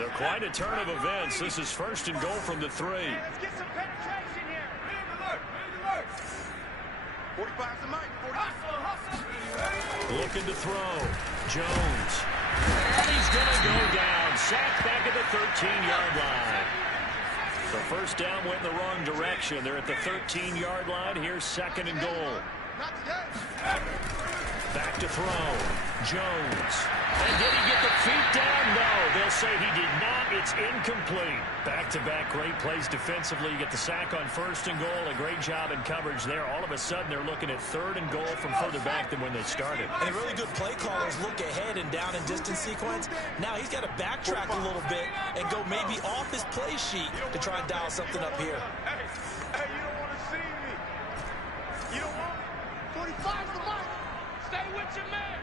They're quite a turn of events. This is first and goal from the 3. Let's get some penetration here. 45's the mic. 45. Looking to throw. Jones. And he's going to go down. Sacked back at the 13-yard line. The first down went in the wrong direction. They're at the 13-yard line. Here's second and goal. Back to throw. Jones. And did he get the feet down? No. They'll say he did not. It's incomplete. Back-to-back great plays defensively. You get the sack on first and goal. A great job in coverage there. All of a sudden, they're looking at third and goal from further back than when they started. And the really good play callers look ahead and down and distance sequence. Now he's got to backtrack a little bit and go maybe off his play sheet to try and dial something up here. Hey, you don't want to see me. You don't want me. 45's the mic. Stay with your man.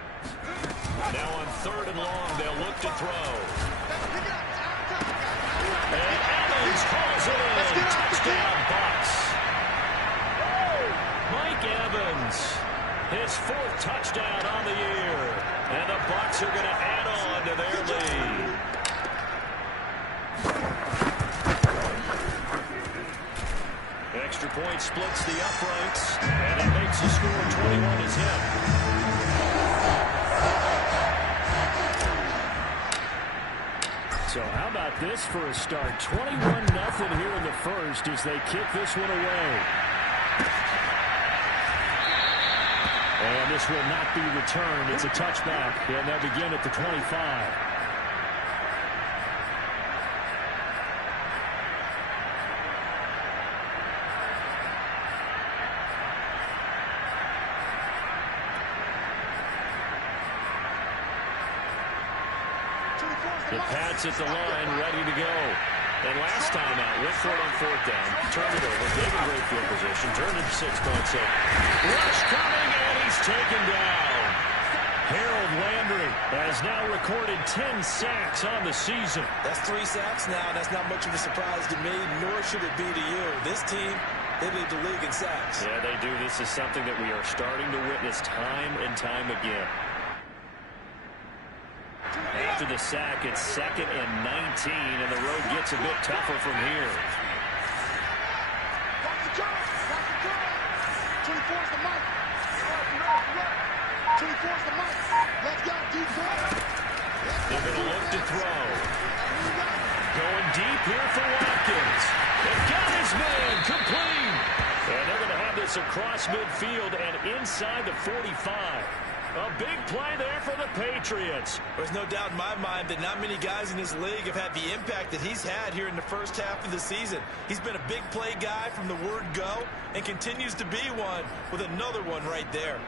Now on third and long, they'll look to throw. And Evans calls it in. Touchdown, Bucks. Mike Evans, his 4th touchdown on the year. And the Bucks are going to add on to their lead. Extra point splits the uprights, and it makes the score 21 is him. So how about this for a start? 21-0 here in the first as they kick this one away. And this will not be returned. It's a touchback, and they'll begin at the 25. The Pats at the line, ready to go. And last time out, went for it on 4th down, turned it over, gave him great field position, turned it to 6 points. Rush coming, and he's taken down. Harold Landry has now recorded 10 sacks on the season. That's 3 sacks now. That's not much of a surprise to me, nor should it be to you. This team, they lead the league in sacks. Yeah, they do. This is something that we are starting to witness time and time again. After the sack, it's 2nd and 19, and the road gets a bit tougher from here. 24's the mic. 24's the mic. Let's go, deep throw. They're going to look to throw. Going deep here for Watkins. They've got his man, complete. And they're going to have this across midfield and inside the 45. A big play there for the Patriots. There's no doubt in my mind that not many guys in this league have had the impact that he's had here in the first half of the season. He's been a big play guy from the word go and continues to be one with another one right there.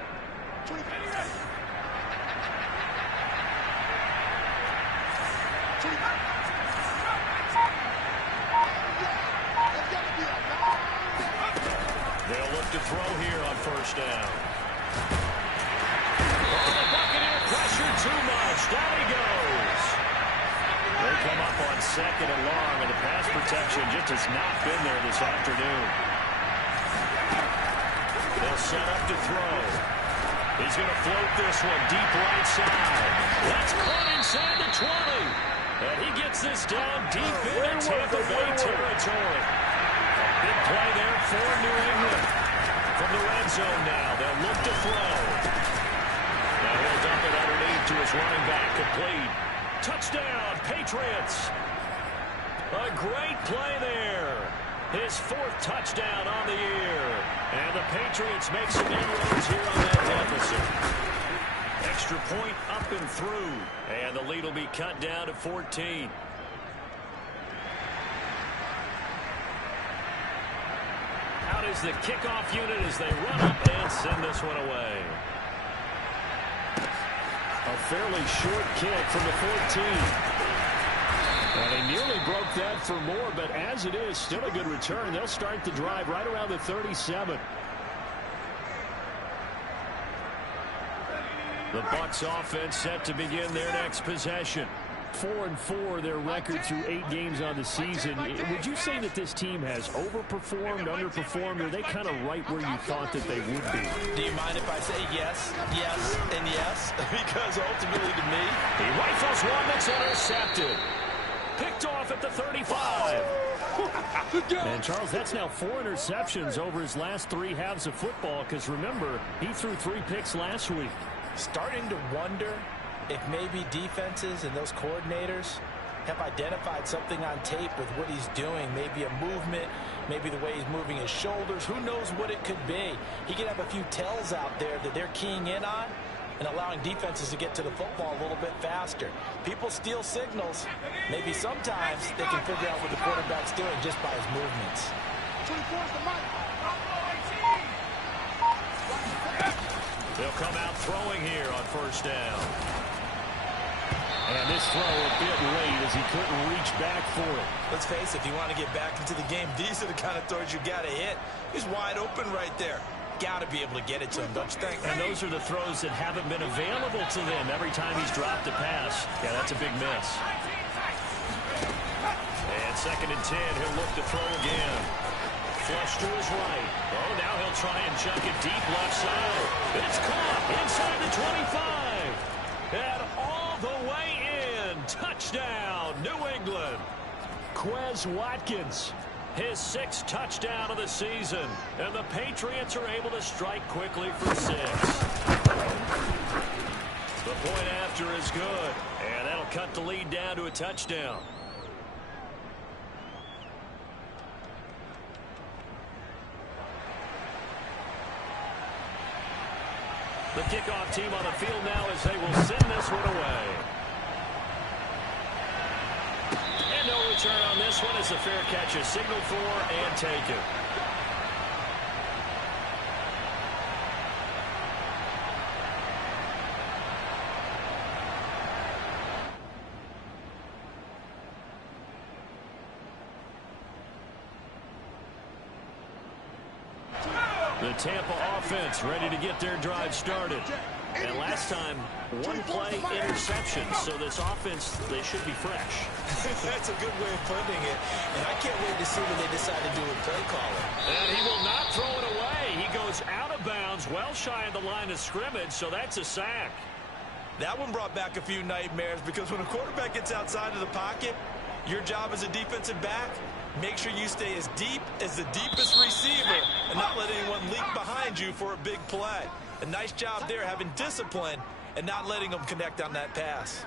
They'll look to throw here on first down. The Buccaneer pressured too much. Down he goes. They come up on 2nd and long, and the pass protection just has not been there this afternoon. They'll set up to throw. He's going to float this one deep right side. That's caught inside the 20. And he gets this down deep into Tampa Bay territory. A big play there for New England. From the red zone now, they'll look to throw. Now he'll dump it underneath to his running back, complete. Touchdown, Patriots. A great play there. His 4th touchdown on the year. And the Patriots make some inroads here on that deficit. Extra point up and through. And the lead will be cut down to 14. Out is the kickoff unit as they run up and send this one away. A fairly short kick from the 14. And he nearly broke that for more, but as it is, still a good return. They'll start the drive right around the 37. The Bucs offense set to begin their next possession. 4-4 their record through 8 games on the season. Would you say that this team has overperformed, underperformed, or are they kind of right where you thought that they would be? Do you mind if I say yes, yes, and yes? Because ultimately to me, he rifles one that's intercepted. Picked off at the 35. And, Charles, that's now 4 interceptions over his last 3 halves of football because, remember, he threw 3 picks last week. Starting to wonder if maybe defenses and those coordinators have identified something on tape with what he's doing. Maybe a movement, maybe the way he's moving his shoulders. Who knows what it could be? He could have a few tells out there that they're keying in on and allowing defenses to get to the football a little bit faster. People steal signals. Maybe sometimes they can figure out what the quarterback's doing just by his movements. They'll come out throwing here on first down. And this throw a bit late as he couldn't reach back for it. Let's face it, if you want to get back into the game, these are the kind of throws you got to hit. He's wide open right there. Got to be able to get it to him, don't you think? And those are the throws that haven't been available to them every time he's dropped a pass. Yeah, that's a big miss. And 2nd and 10, he'll look to throw again. Flush to his right. Oh, now he'll try and chuck it deep left side. It's caught inside the 25. And all the way in. Touchdown, New England. Quez Watkins, his 6th touchdown of the season. And the Patriots are able to strike quickly for 6. The point after is good. And that'll cut the lead down to a touchdown. The kickoff team on the field now as they will send this one away. And no return on this one as the fair catch is signaled for and taken. The Tampa offense ready to get their drive started. And last time, 1 play interception. So this offense, they should be fresh. That's a good way of putting it. And I can't wait to see what they decide to do with play calling. And he will not throw it away. He goes out of bounds, well shy of the line of scrimmage, so that's a sack. That one brought back a few nightmares because when a quarterback gets outside of the pocket, your job as a defensive back, make sure you stay as deep as the deepest receiver and not let anyone leak behind you for a big play. A nice job there having discipline and not letting them connect on that pass.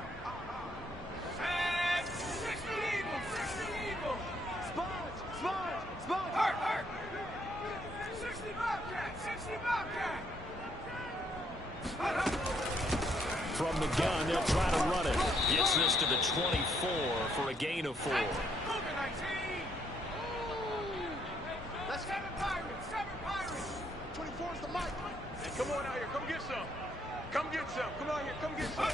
From the gun, they'll try to run it. Gets this to the 24 for a gain of 4. Let's have it, Pirates. 7 Pirates. 24's the mic. Hey, come on out here. Come get some. Come get some. Come on here. Come get some.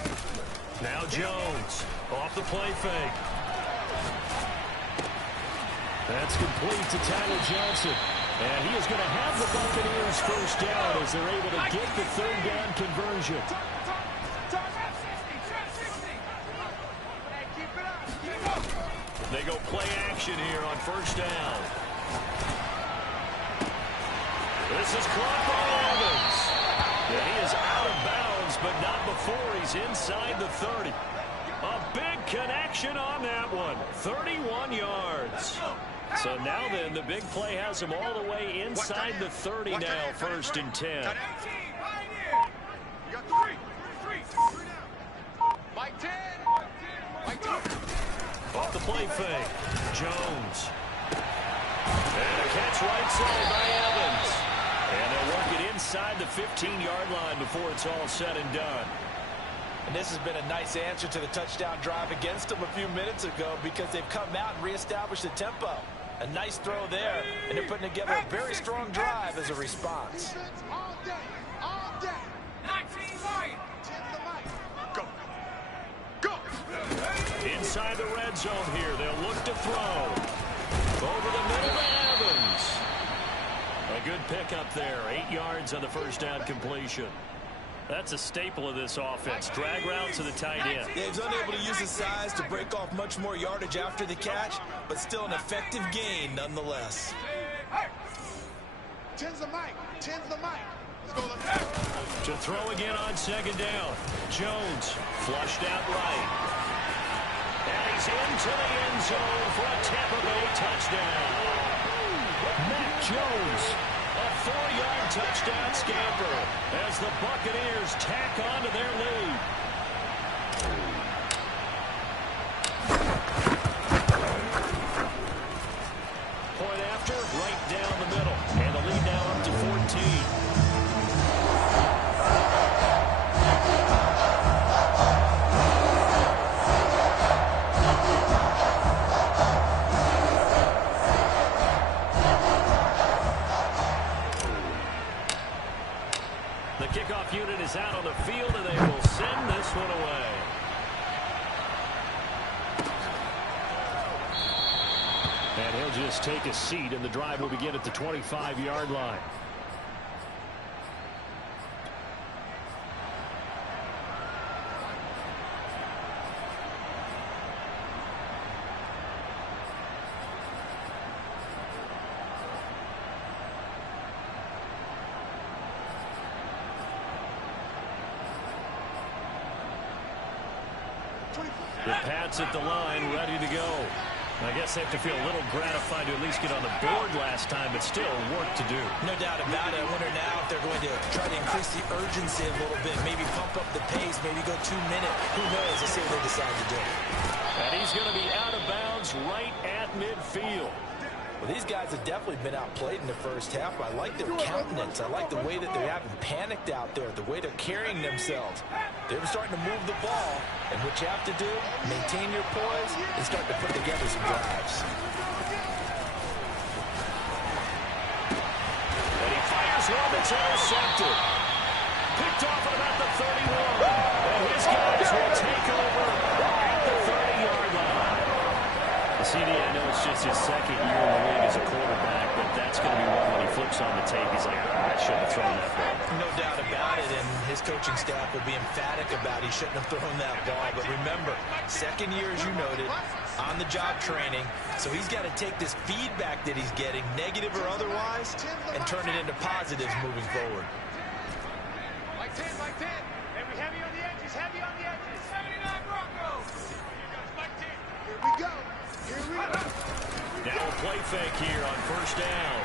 Now Jones off the play fake. That's complete to Tyler Johnson. And he is going to have the Buccaneers first down as they're able to get the 3rd down conversion. They go play action here on first down. This is caught by Evans. Yeah, he is out of bounds, but not before he's inside the 30. A big connection on that one. 31 yards. So now then, the big play has him all the way inside the 30 now, 1st and 10. Mike 10. Mike 10. Off the play fake. Jones. And a catch right side by Evans. And they'll work it inside the 15-yard line before it's all said and done. And this has been a nice answer to the touchdown drive against them a few minutes ago because they've come out and reestablished the tempo. A nice throw there, and they're putting together a very strong drive as a response. All day. All day. 19 Lion. 10 the mic. Go. Go. Inside the red zone here, they'll look to throw. Over the middle to Evans. A good pickup there, 8 yards on the first down completion. That's a staple of this offense. Drag route to the tight end. Yeah, he's unable to use his size to break off much more yardage after the catch, but still an effective gain nonetheless. Hey. 10's the mic. 10's the mic. Let's go. To throw again on 2nd down. Jones flushed out right. And he's into the end zone for a Tampa Bay touchdown. Mac Jones, a 4-yard touchdown scamper as the Buccaneers tack on to their lead. Point after, right down the middle. And the lead now up to 14. The kickoff unit is out on the field, and they will send this one away. And he'll just take a seat, and the drive will begin at the 25-yard line. The Pats at the line, ready to go. I guess they have to feel a little gratified to at least get on the board last time, but still work to do. No doubt about it. I wonder now if they're going to try to increase the urgency a little bit, maybe pump up the pace, maybe go 2 minute. Who knows? Let's see what they decide to do. And he's going to be out of bounds right at midfield. Well, these guys have definitely been outplayed in the first half. I like their countenance. I like the way that they haven't panicked out there, the way they're carrying themselves. They're starting to move the ball, and what you have to do, maintain your poise and start to put together some drives. And he fires one that's intercepted. Picked off at about the 31. And his guys will take over at the 30-yard line. CD, I know it's just his second year in the league as a quarterback, but that's going to be one when he flips on the tape. He's like, I shouldn't have thrown that ball. No doubt about it, and his coaching staff will be emphatic about he shouldn't have thrown that ball. But remember, second year, as you noted, on-the-job training, so he's got to take this feedback that he's getting, negative or otherwise, and turn it into positives moving forward. Like 10, like 10. And we heavy on the edges, heavy on the edges. 79 Broncos. Here goes Mike 10. Here we go. Here we go. Now a play fake here on first down.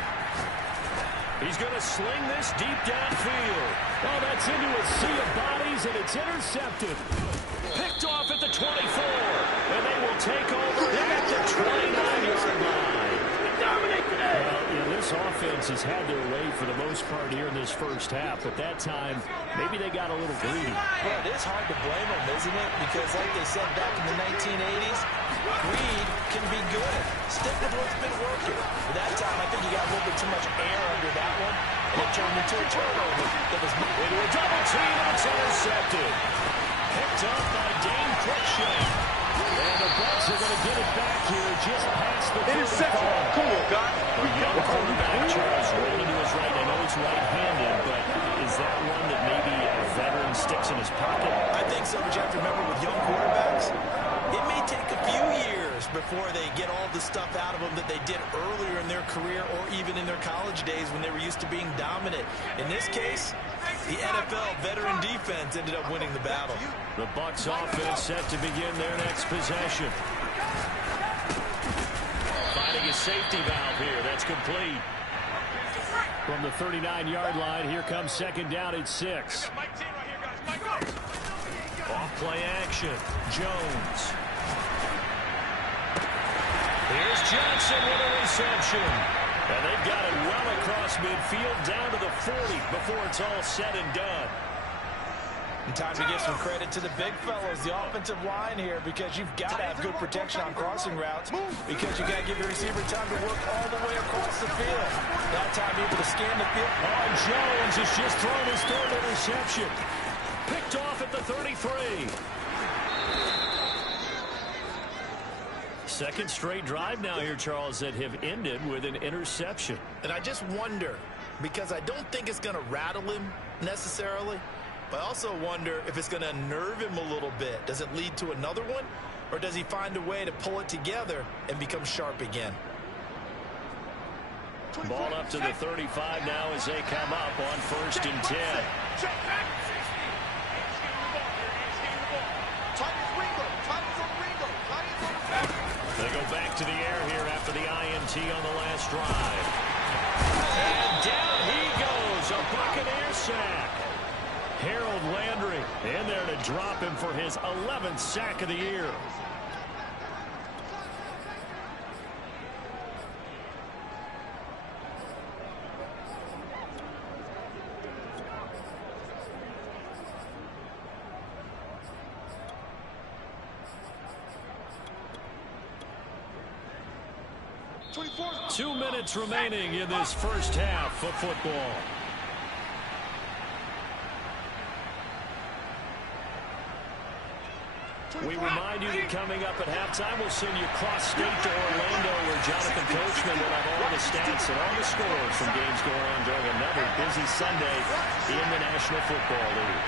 He's going to sling this deep downfield. Oh, that's into a sea of bodies, and it's intercepted. Picked off at the 24. And they will take over at the 29-yard line. Well, you know, this offense has had their way for the most part here in this first half. At that time, maybe they got a little greedy. Well, it is hard to blame them, isn't it? Because like they said back in the 1980s, greed can be good. Stick with what's been working. But that time, I think you got a little bit too much air under that one, and it turned into a turnover that was into a double team, and it's intercepted. Picked up by Dane Cruikshank. And the Bucs are going to get it back here just past the 35. Interception. Cool, guys. A young quarterback, Charles, rolling to his right. I know he's right-handed, but is that one that maybe a veteran sticks in his pocket? I think so, but you have to remember with young quarterbacks, it may take a few years before they get all the stuff out of them that they did earlier in their career or even in their college days when they were used to being dominant. In this case, the NFL veteran defense ended up winning the battle. The Bucs offense set to begin their next possession. Finding a safety valve here. That's complete. From the 39-yard line, here comes second down at 6. Off play action. Jones. Here's Johnson with a reception. And they've got it well across midfield down to the 40 before it's all said and done. And time to give some credit to the big fellows, the offensive line here, because you've got to have good protection on crossing routes because you got to give your receiver time to work all the way across the field. That time able to scan the field. Oh, Jones has just thrown his third interception. Picked off at the 33. Second straight drive now here, Charles, that have ended with an interception. And I just wonder, because I don't think it's going to rattle him necessarily, but I also wonder if it's going to unnerve him a little bit. Does it lead to another one, or does he find a way to pull it together and become sharp again? Ball up to the 35 now as they come up on 1st and 10. Tigers Ringo. Tigers on Ringo. back to the air here after the INT on the last drive. And down he goes, a Buccaneer sack. Harold Landry in there to drop him for his 11th sack of the year. Two minutes remaining in this first half of football. We remind you that coming up at halftime, we'll send you cross-state to Orlando, where Jonathan Coachman will have all the stats and all the scores from games going on during another busy Sunday in the National Football League.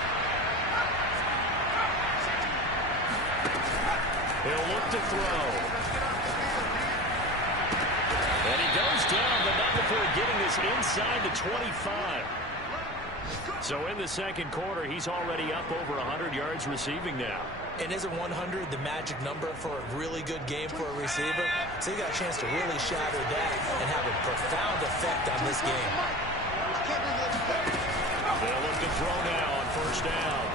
He'll look to throw. And he goes down, but not before getting this inside the 25. So in the second quarter, he's already up over 100 yards receiving now. And isn't 100 the magic number for a really good game for a receiver? So you got a chance to really shatter that and have a profound effect on this game. They'll look to throw now on first down.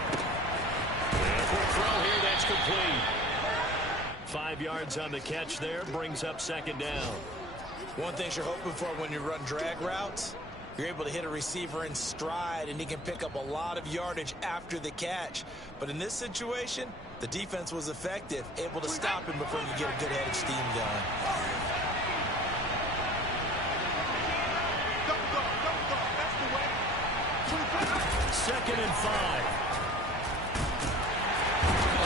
And quick throw here, that's complete. 5 yards on the catch there, brings up second down. One thing you're hoping for when you run drag routes, you're able to hit a receiver in stride, and he can pick up a lot of yardage after the catch. But in this situation, the defense was effective, able to stop him before you get a good head of steam going. Second and 5.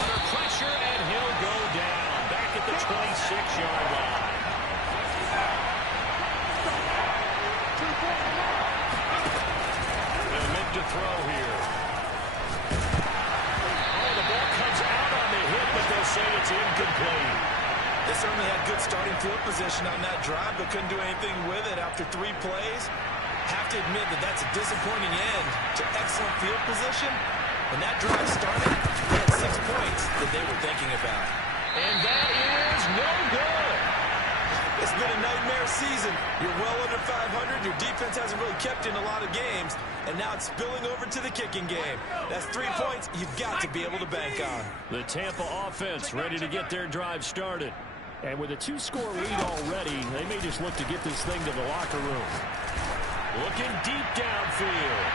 Under pressure, and he'll go down. Back at the 26-yard line. They'll look to throw here. Oh, the ball comes out on the hit, but they'll say it's incomplete. They certainly had good starting field position on that drive, but couldn't do anything with it after 3 plays. Have to admit that that's a disappointing end to excellent field position. When that drive started, they had 6 points that they were thinking about. And that is no good. It's been a nightmare season. You're well under 500. Your defense hasn't really kept in a lot of games, and now it's spilling over to the kicking game. That's 3 points you've got to be able to bank on. The Tampa offense ready to get their drive started. And with a 2-score lead already, they may just look to get this thing to the locker room. Looking deep downfield.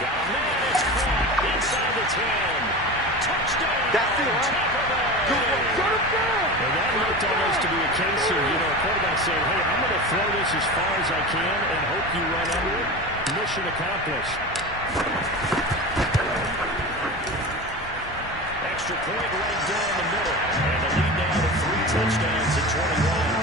Got a man, it's caught inside the 10. Touchdown, That's it, huh? Tampa Bay. And that looked almost to be a case of, a quarterback saying, hey, I'm going to throw this as far as I can and hope you run under it. Mission accomplished. Extra point right down the middle. And the lead now to 3 touchdowns at 21.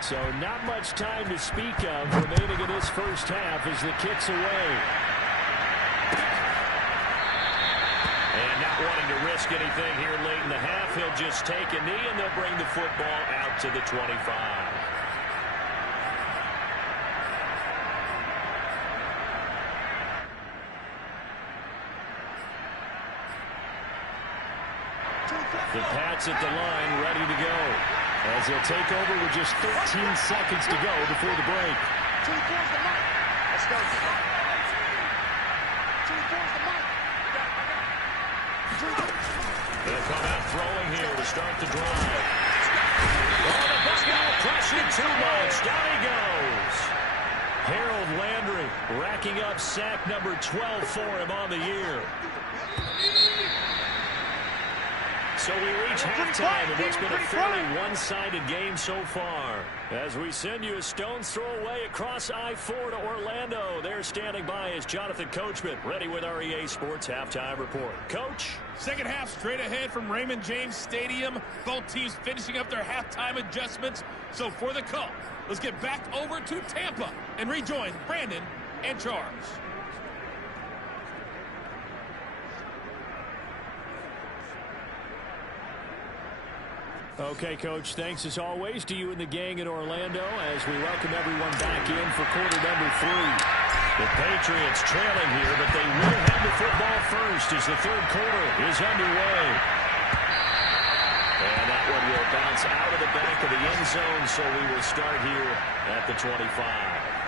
So not much time to speak of remaining in this first half as the kick's away. And not wanting to risk anything here late in the half, he'll just take a knee and they'll bring the football out to the 25. The Pats at the line, ready to go. As they'll take over with just 13 seconds to go before the break. Let's go. They'll come out throwing here to start the drive. Oh, the Buccaneer pressure too much. Down he goes. Harold Landry racking up sack number 12 for him on the year. So we reach halftime in what's been a fairly one-sided game so far. As we send you a stone's throw away across I-4 to Orlando. There standing by is Jonathan Coachman, ready with our EA Sports Halftime Report. Coach? Second half straight ahead from Raymond James Stadium. Both teams finishing up their halftime adjustments. So for the call, let's get back over to Tampa and rejoin Brandon and Charles. Okay, Coach, thanks as always to you and the gang in Orlando as we welcome everyone back in for quarter number 3. The Patriots trailing here, but they will have the football first as the third quarter is underway. And that one will bounce out of the back of the end zone, so we will start here at the 25.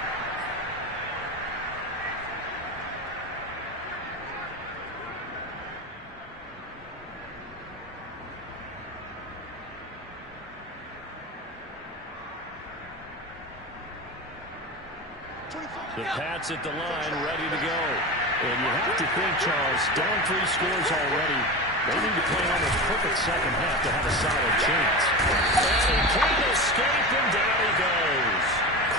The Pats at the line, ready to go. And you have to think, Charles, down 3 scores already. They need to play almost perfect second half to have a solid chance. And he can't escape, and down he goes.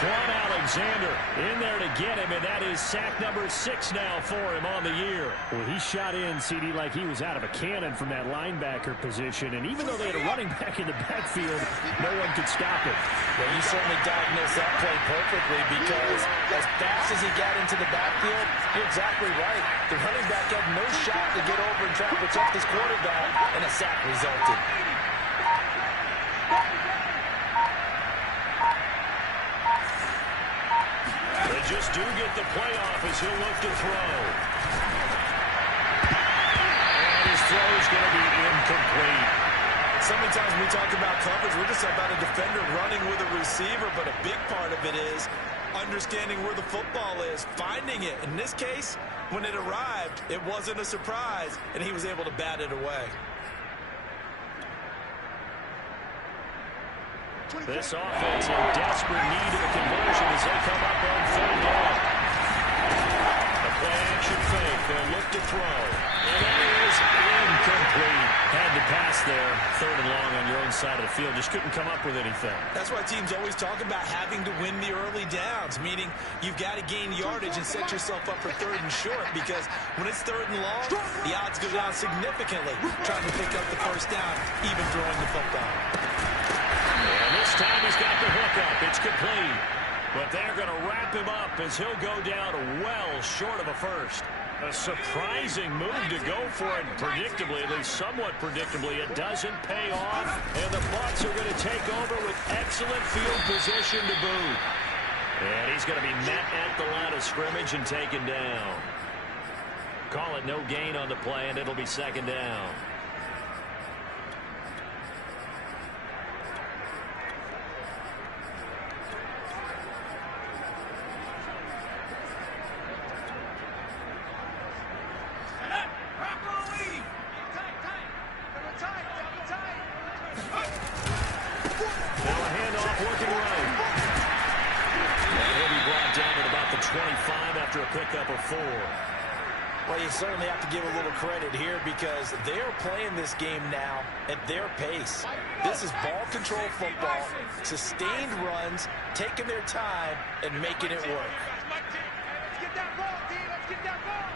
Quan Alexander in there to get him, and that is sack number 6 now for him on the year. Well, he shot in, CD, like he was out of a cannon from that linebacker position, and even though they had a running back in the backfield, no one could stop it. Well, you certainly diagnosed that play perfectly because as fast as he got into the backfield, you're exactly right. The running back had no shot to get over and try to protect his quarterback, and a sack resulted. They just do get the play off as he'll look to throw. And his throw is going to be incomplete. So many times when we talk about coverage, we're just about a defender running with a receiver, but a big part of it is understanding where the football is, finding it. In this case, when it arrived, it wasn't a surprise, and he was able to bat it away. This offense in desperate need of a conversion as they come up on third down. A play-action fake. They'll look to throw. And that is incomplete. Had to pass there. Third and long on your own side of the field. Just couldn't come up with anything. That's why teams always talk about having to win the early downs, meaning you've got to gain yardage and set yourself up for third and short, because when it's third and long, the odds go down significantly trying to pick up the first down, even throwing the football. And this time he's got the hook up. It's complete. But they're going to wrap him up as he'll go down well short of a first. A surprising move to go for it. Predictably, at least somewhat predictably, it doesn't pay off. And the Bucs are going to take over with excellent field position to boot. And he's going to be met at the line of scrimmage and taken down. Call it no gain on the play, and it'll be second down. Well, you certainly have to give a little credit here because they're playing this game now at their pace. This is ball control football, sustained runs, taking their time, and making it work. Let's get that ball, D. Let's get that ball.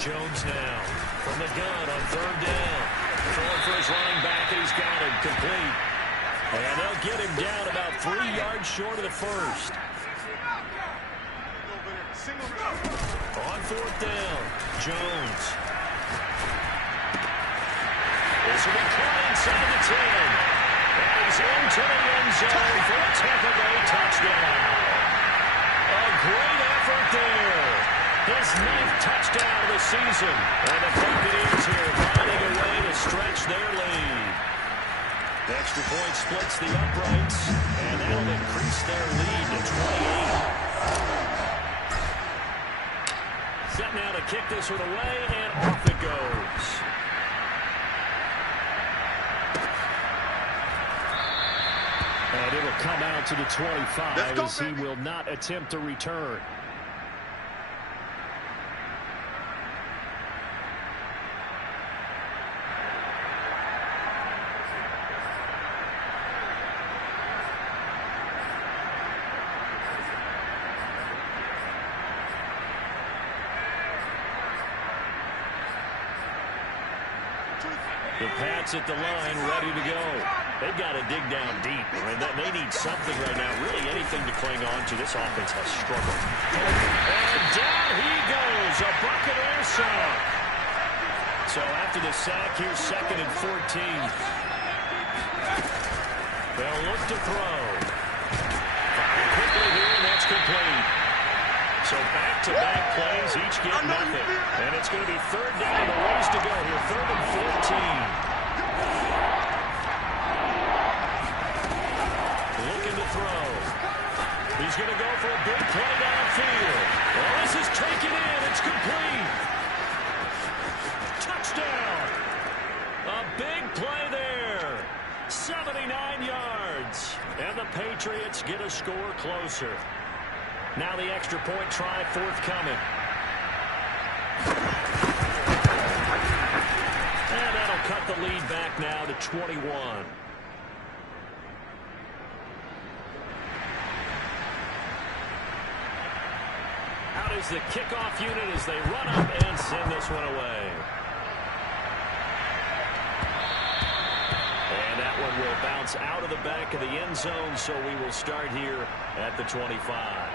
Jones now from the gun on third down. Throwing for his running back, and he's got him complete. And they'll get him down about 3 yards short of the first. On fourth down, Jones. This will be caught inside the 10. And he's into the end zone for a Tampa Bay touchdown. A great effort there. His 9th touchdown of the season. And the Buccaneers here finding a way to stretch their lead. The extra point splits the uprights, and that'll increase their lead to 28. Set now to kick this one away, and off it goes. And it'll come out to the 25 as he will not attempt to return. The Pats at the line, ready to go. They've got to dig down deep. I mean, they need something right now, really anything to cling on to. This offense has struggled. And down he goes, a Buccaneer sack. So after the sack, here's 2nd and 14. They'll look to throw. Firing quickly here, and that's complete. So back-to-back plays, each get nothing. And it's going to be 3rd down, a ways to go here, 3rd and 14. Looking to throw. He's going to go for a big play downfield. Well, this is taken in. It's complete. Touchdown. A big play there. 79 yards. And the Patriots get a score closer. Now the extra point try forthcoming. And that'll cut the lead back now to 21. Out is the kickoff unit as they run up and send this one away. And that one will bounce out of the back of the end zone, so we will start here at the 25.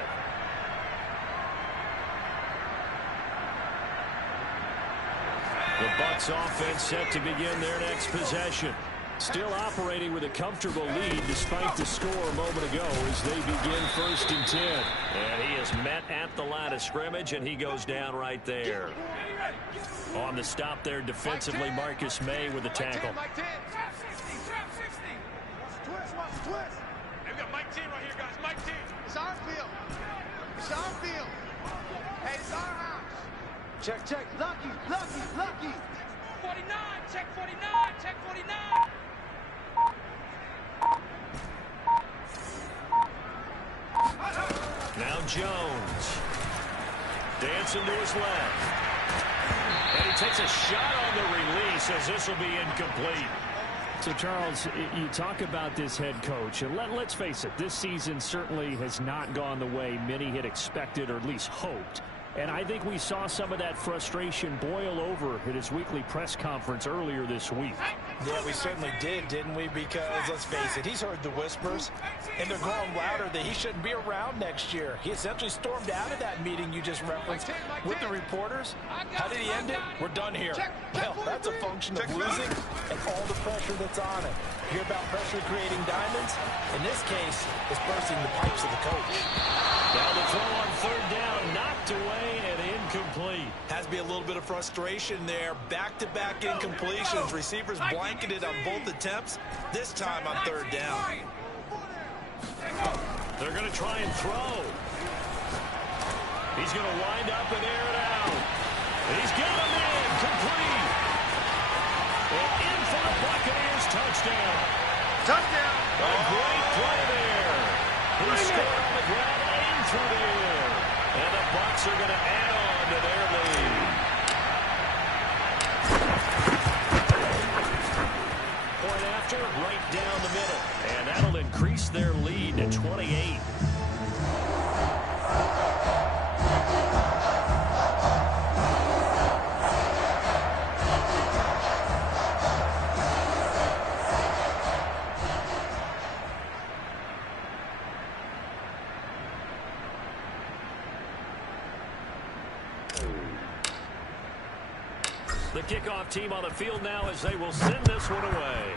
The Bucs offense set to begin their next possession. Still operating with a comfortable lead despite the score a moment ago as they begin 1st and 10. And he is met at the line of scrimmage, and he goes down right there. On the stop there defensively, Marcus May with the tackle. Mike 10. Trap 60. Twist. Hey, we got Mike 10 right here, guys. Mike 10. It's our field. It's our field. Hey, it's our house. Check. Lucky. 49. Check 49. Now Jones. Dancing to his left. And he takes a shot on the release as this will be incomplete. So, Charles, you talk about this head coach, and let's face it, this season certainly has not gone the way many had expected or at least hoped. And I think we saw some of that frustration boil over at his weekly press conference earlier this week. Yeah, we certainly did, didn't we? Because, let's face it, he's heard the whispers, and they're growing louder that he shouldn't be around next year. He essentially stormed out of that meeting you just referenced with the reporters. How did he end it? We're done here. Well, that's a function of losing and all the pressure that's on it. You hear about pressure creating diamonds? In this case, it's bursting the pipes of the coach. Now the throw on 3rd down, knocked away and incomplete. Has to be a little bit of frustration there. Back-to-back incompletions. Receivers blanketed on both attempts. This time on 3rd down. They're going to try and throw. He's going to wind up and air it out. And he's got him in. Complete. And in for the Buccaneers. Touchdown. A great play there. He scored on the ground. Through the air. And the Bucs are going to add on to their lead. Point after, right down the middle. And that'll increase their lead to 28. The kickoff team on the field now as they will send this one away.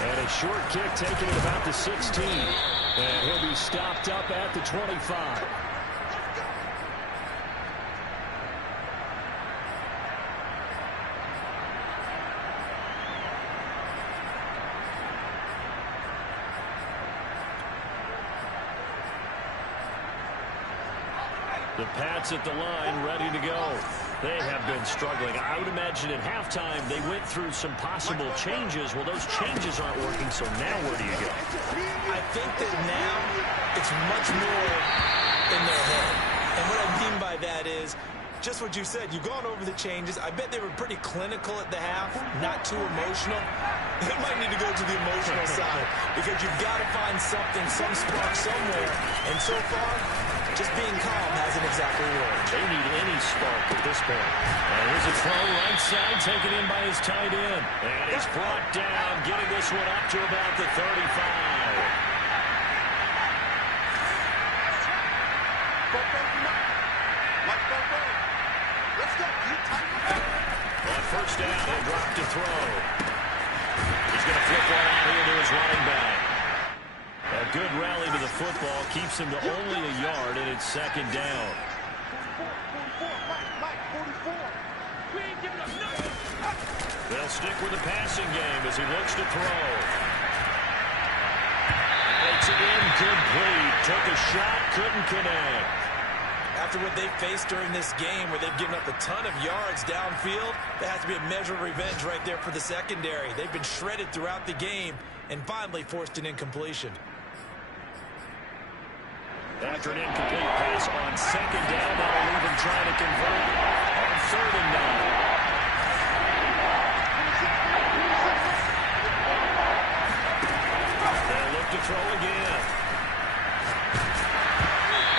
And a short kick taken at about the 16. And he'll be stopped up at the 25. The Pats at the line, ready to go. They have been struggling. I would imagine at halftime they went through some possible changes. Well, those changes aren't working, so now where do you go? I think that now it's much more in their head. And what I mean by that is just what you said. You've gone over the changes. I bet they were pretty clinical at the half, not too emotional. They might need to go to the emotional side because you've got to find something, some spark somewhere. And so far, just being calm hasn't exactly what. They need any spark at this point. And here's a throw right side, taken in by his tight end. And he's brought down, getting this one up to about the 35. Let's go. On first down, he'll drop to throw. He's going to flip one out here to his running back. A good rally to the football keeps him to only a yard, and it's second down. 44. We ain't giving up nothing. They'll stick with the passing game as he looks to throw. It's incomplete. Took a shot, couldn't connect. After what they've faced during this game, where they've given up a ton of yards downfield, there has to be a measure of revenge right there for the secondary. They've been shredded throughout the game and finally forced an incompletion. After an incomplete pass on second down, that'll leave him trying to convert on third and 9. They'll look to throw again.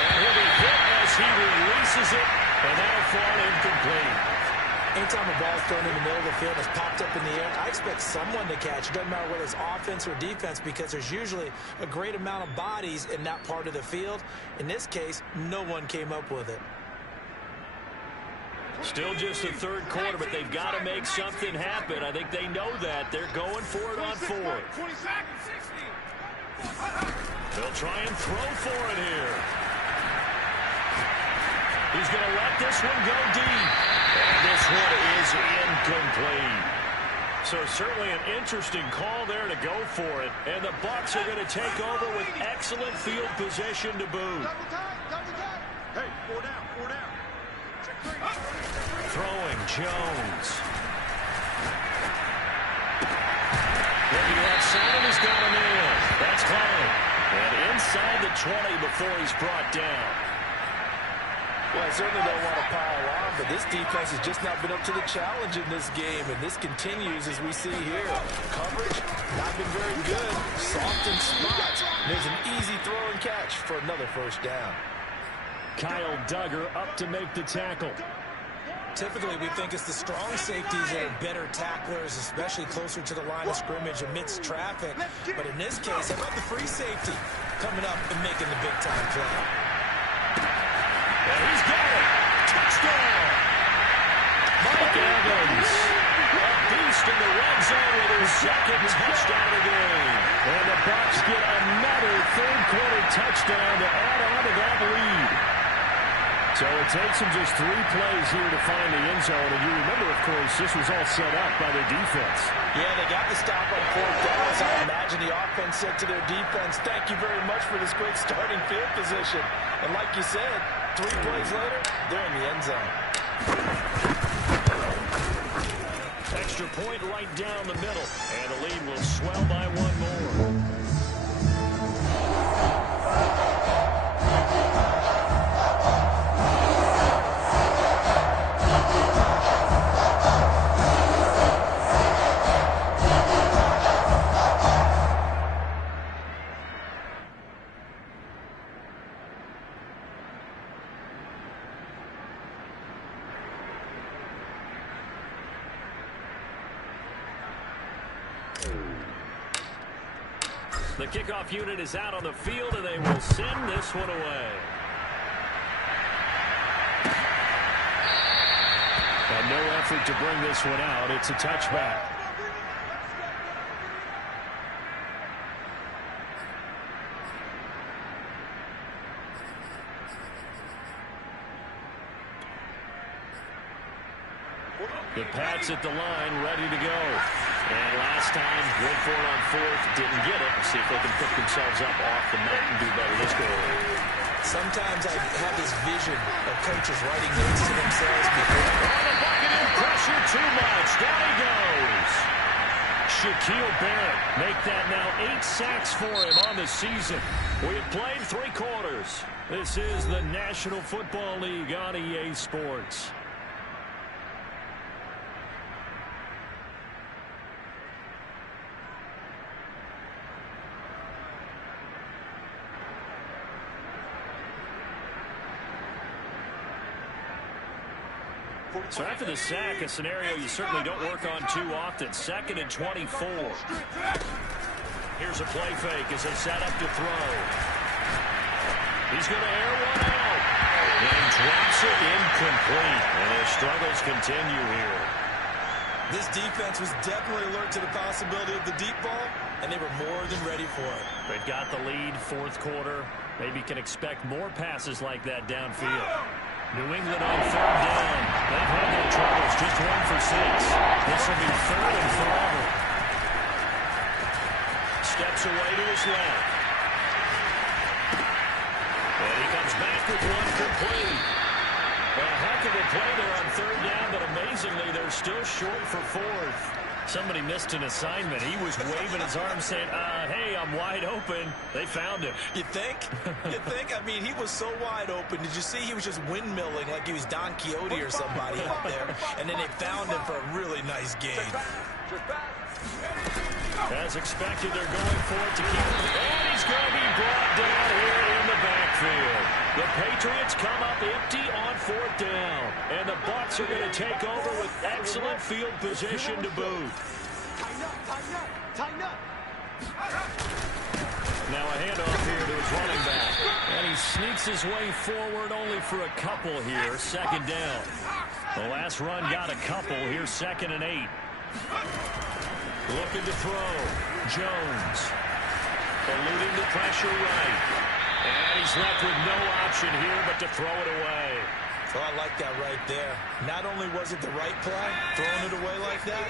And he'll be hit as he releases it, and that'll fall incomplete. Anytime a ball is thrown in the middle of the field and is popped up in the air, I expect someone to catch. It doesn't matter whether it's offense or defense, because there's usually a great amount of bodies in that part of the field. In this case, no one came up with it. Still just the third quarter, but they've got to make something happen. I think they know that. They're going for it on fourth. They'll try and throw for it here. He's going to let this one go deep. And this one is incomplete. So certainly an interesting call there to go for it. And the Bucs are going to take over with excellent field position to boot. Hey, 4 down. Throwing Jones. Looking left side, and he's got him in. That's Klein. And inside the 20 before he's brought down. Well, I certainly don't want to pile on, but this defense has just not been up to the challenge in this game, and this continues as we see here. Coverage, not been very good. Soft in spots. There's an easy throw and catch for another first down. Kyle Duggar up to make the tackle. Typically, we think it's the strong safeties that are better tacklers, especially closer to the line of scrimmage amidst traffic. But in this case, how about the free safety coming up and making the big-time play? And he's got it. Touchdown. Mike Evans. A beast in the red zone with his second touchdown of the game. And the Bucs get another third-quarter touchdown to add on to that lead. So it takes them just 3 plays here to find the end zone. And you remember, of course, this was all set up by their defense. Yeah, they got the stop on 4th down. So I imagine the offense said to their defense, thank you very much for this great starting field position. And like you said, 3 plays later, they're in the end zone. Extra point right down the middle. And the lead will swell by 1 more. The kickoff unit is out on the field, and they will send this one away. And no effort to bring this one out. It's a touchback. The Pats at the line, ready to go. And last time, went for it on 4th, didn't get it. See if they can pick themselves up off the mat and do better this go around. Sometimes I have this vision of coaches writing notes to themselves before. Oh, the Buccaneer pressure too much. Down he goes. Shaquille Barrett make that now 8 sacks for him on the season. We have played 3 quarters. This is the National Football League on EA Sports. So after the sack, a scenario you certainly don't work on too often. 2nd and 24. Here's a play fake as they set up to throw. He's going to air one out. And drops it incomplete. And his struggles continue here. This defense was definitely alert to the possibility of the deep ball, and they were more than ready for it. They've got the lead, 4th quarter. Maybe can expect more passes like that downfield. New England on 3rd down. They've had their troubles, just 1 for 6. This will be 3rd and forever. Steps away to his left. And he comes back with one complete. A heck of a play there on 3rd down, but amazingly, they're still short for 4th. Somebody missed an assignment. He was waving his arms saying, hey, I'm wide open. They found him. You think? You think? I mean, he was so wide open. Did you see he was just windmilling like he was Don Quixote or somebody out there? And then they found him for a really nice game. As expected, they're going for it to keep it. And he's going to be brought down here in the backfield. The Patriots come up empty on 4th down. And the Bucs are going to take over with excellent field position to boot. Tighten up. Now a handoff here to his running back. And he sneaks his way forward only for a couple here. 2nd down. The last run got a couple. Here's 2nd and 8. Looking to throw. Jones. Eluding the pressure right. And he's left with no option here but to throw it away. Oh, I like that right there. Not only was it the right play, throwing it away like that,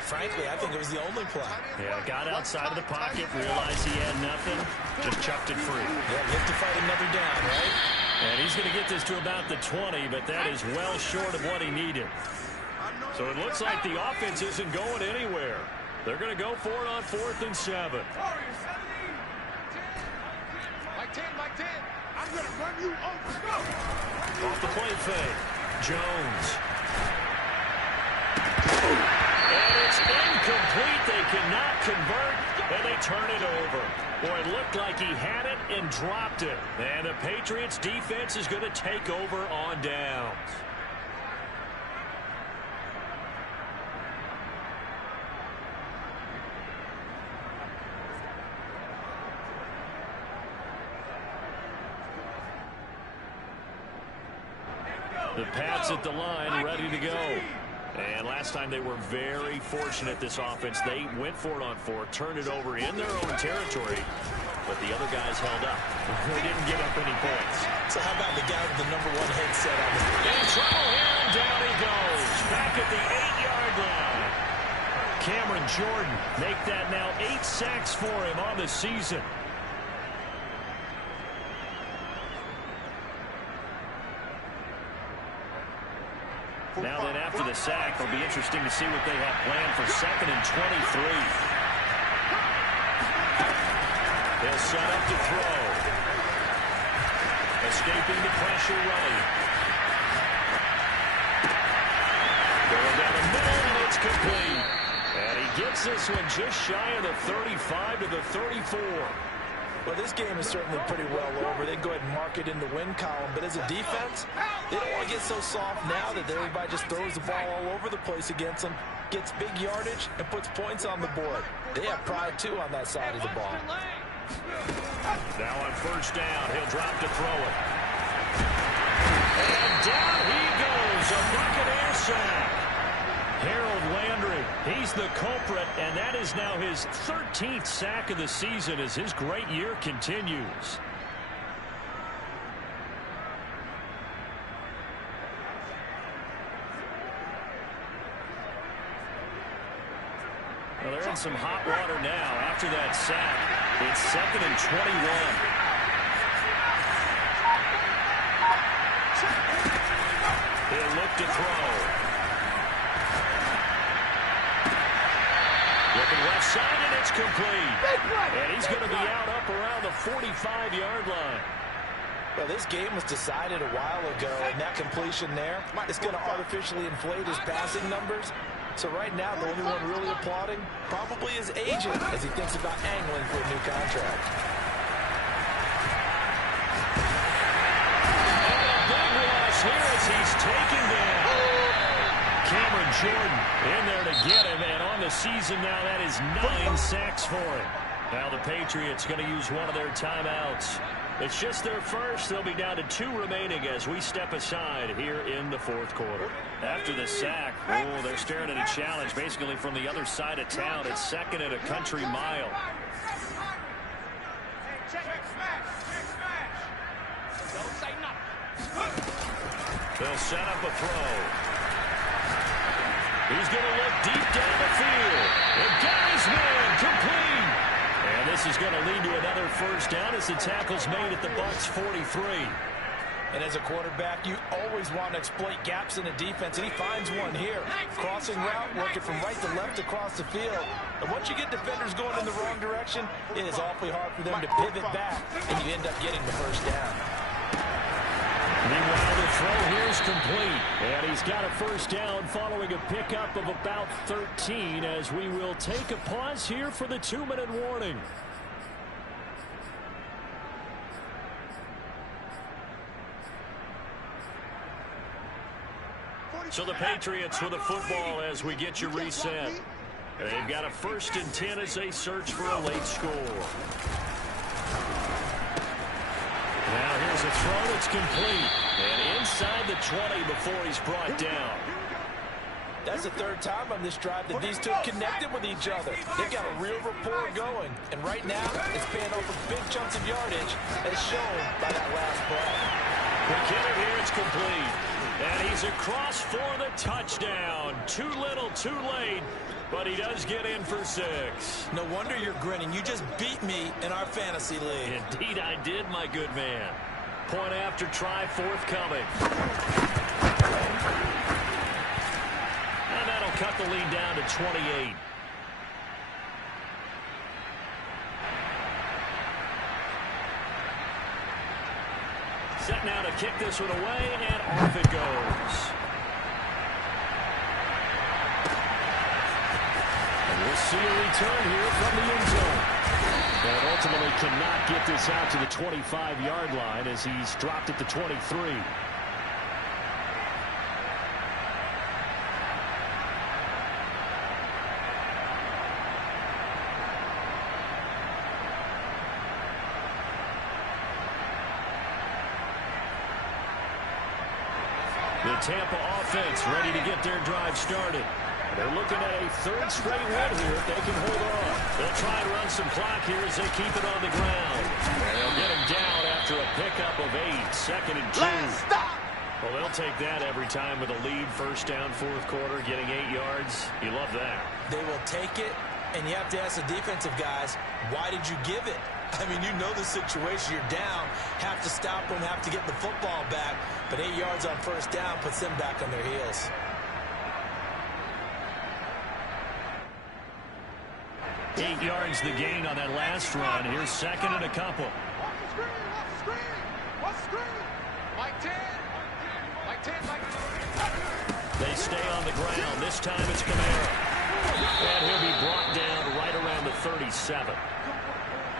frankly, I think it was the only play. Yeah, got outside of the pocket, realized he had nothing, just chucked it free. Yeah, you have to fight another down, right? And he's going to get this to about the 20, but that is well short of what he needed. So it looks like the offense isn't going anywhere. They're going to go for it on 4th and 7. Mike 10. I'm going to run you over. Go. Off the play fake. Jones. And it's incomplete. They cannot convert, and they turn it over. Boy, it looked like he had it and dropped it. And the Patriots defense is going to take over on downs. The Pats at the line, ready to go. And last time they were very fortunate, this offense. They went for it on 4th, turned it over in their own territory, but the other guys held up. They didn't give up any points. So how about the guy with the #1 headset on? In trouble here, and down he goes. Back at the 8-yard line. Cameron Jordan make that now 8 sacks for him on the season. Now then, after the sack, it'll be interesting to see what they have planned for 2nd and 23. They'll set up to throw. Escaping the pressure right. Going down the middle, and it's complete. And he gets this one just shy of the 35 to the 34. Well, this game is certainly pretty well over. They go ahead and mark it in the win column. But as a defense, they don't want to get so soft now that everybody just throws the ball all over the place against them, gets big yardage, and puts points on the board. They have pride, too, on that side of the ball. Now on 1st down, he'll drop to throw it. And down he goes, a Buccaneer sack. Harold Landry, he's the culprit, and that is now his 13th sack of the season as his great year continues. Well, they're in some hot water now after that sack. It's 2nd and 21. He'll look to throw. Looking left side, and it's complete. And he's going to be out up around the 45-yard line. Well, this game was decided a while ago, and that completion there is going to artificially inflate his passing numbers. So right now, the only one really applauding probably his agent as he thinks about angling for a new contract. And a big loss here as he's taken down. Jordan in there to get him. And on the season now, that is 9 sacks for him. Now the Patriots going to use one of their timeouts. It's just their first. They'll be down to 2 remaining as we step aside here in the fourth quarter. After the sack, they're staring at a challenge basically from the other side of town. It's second and a country mile. They'll set up a throw. He's going to look deep down the field. And got his man complete. And this is going to lead to another first down as the tackle's made at the Bucs 43. And as a quarterback, you always want to exploit gaps in the defense, and he finds one here. Crossing route, working from right to left across the field. And once you get defenders going in the wrong direction, it is awfully hard for them to pivot back, and you end up getting the first down. Meanwhile, the throw here is complete. And he's got a first down following a pickup of about 13 as we will take a pause here for the 2-minute warning. So the Patriots with a football as we get you reset. They've got a 1st and 10 as they search for a late score. Now here's a throw that's complete. And inside the 20 before he's brought down. That's the 3rd time on this drive that these two have connected with each other. They've got a real rapport going. And right now, it's paying off for big chunks of yardage as shown by that last play. McKinnon here, it's complete. And he's across for the touchdown. Too little, too late. But he does get in for 6. No wonder you're grinning. You just beat me in our fantasy league. Indeed I did, my good man. Point after try forthcoming. And that'll cut the lead down to 28. Set now to kick this one away, and off it goes. And we'll see a return here from the end zone. And ultimately cannot get this out to the 25-yard line as he's dropped at the 23. The Tampa offense ready to get their drive started. They're looking at a 3rd straight win here if they can hold on. They'll try and run some clock here as they keep it on the ground. And they'll get him down after a pickup of 8, 2nd and 2. Well, they'll take that every time with a lead. First down, 4th quarter, getting 8 yards. You love that. They will take it, and you have to ask the defensive guys, why did you give it? I mean, you know the situation. You're down, have to stop them, have to get the football back. But 8 yards on first down puts them back on their heels. Eight yards the gain on that last run. Here's 2nd and a couple. Watch the screen, watch the screen, watch the screen. Mike 10, Mike 10, Mike 10. They stay on the ground. This time it's Kamara. And he'll be brought down right around the 37.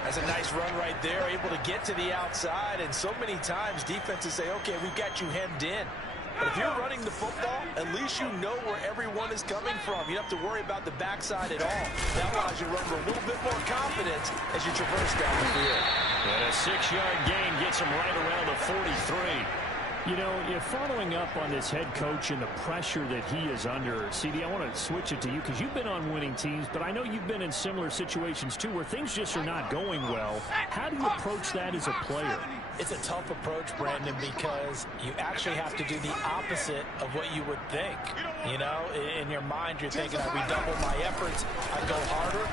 That's a nice run right there, able to get to the outside. And so many times defenses say, okay, we've got you hemmed in. But if you're running the football, at least you know where everyone is coming from. You don't have to worry about the backside at all. That allows you to run with a little bit more confidence as you traverse down the field. And a 6-yard gain gets him right around the 43. You know, you're following up on this head coach and the pressure that he is under. CD, I want to switch it to you because you've been on winning teams, but I know you've been in similar situations too where things just are not going well. How do you approach that as a player? It's a tough approach, Brandon, because you actually have to do the opposite of what you would think. You know, in your mind, you're thinking, I redouble my efforts, I go harder.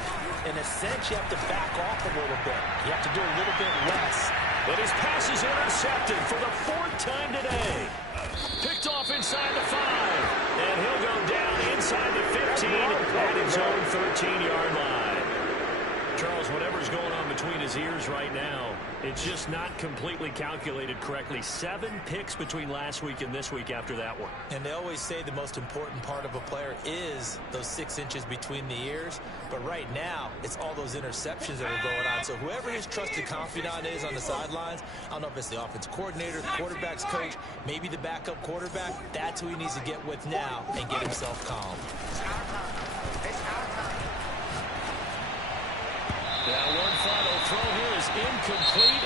In a sense, you have to back off a little bit. You have to do a little bit less. But his pass is intercepted for the 4th time today. Picked off inside the 5. And he'll go down inside the 15 at his own 13-yard line. Charles, whatever's going on between his ears right now, it's just not completely calculated correctly. 7 picks between last week and this week after that one. And they always say the most important part of a player is those 6 inches between the ears. But right now, it's all those interceptions that are going on. So whoever his trusted confidant is on the sidelines, I don't know if it's the offense coordinator, the quarterback's coach, maybe the backup quarterback, that's who he needs to get with now and get himself calm. Now one final throw here is incomplete,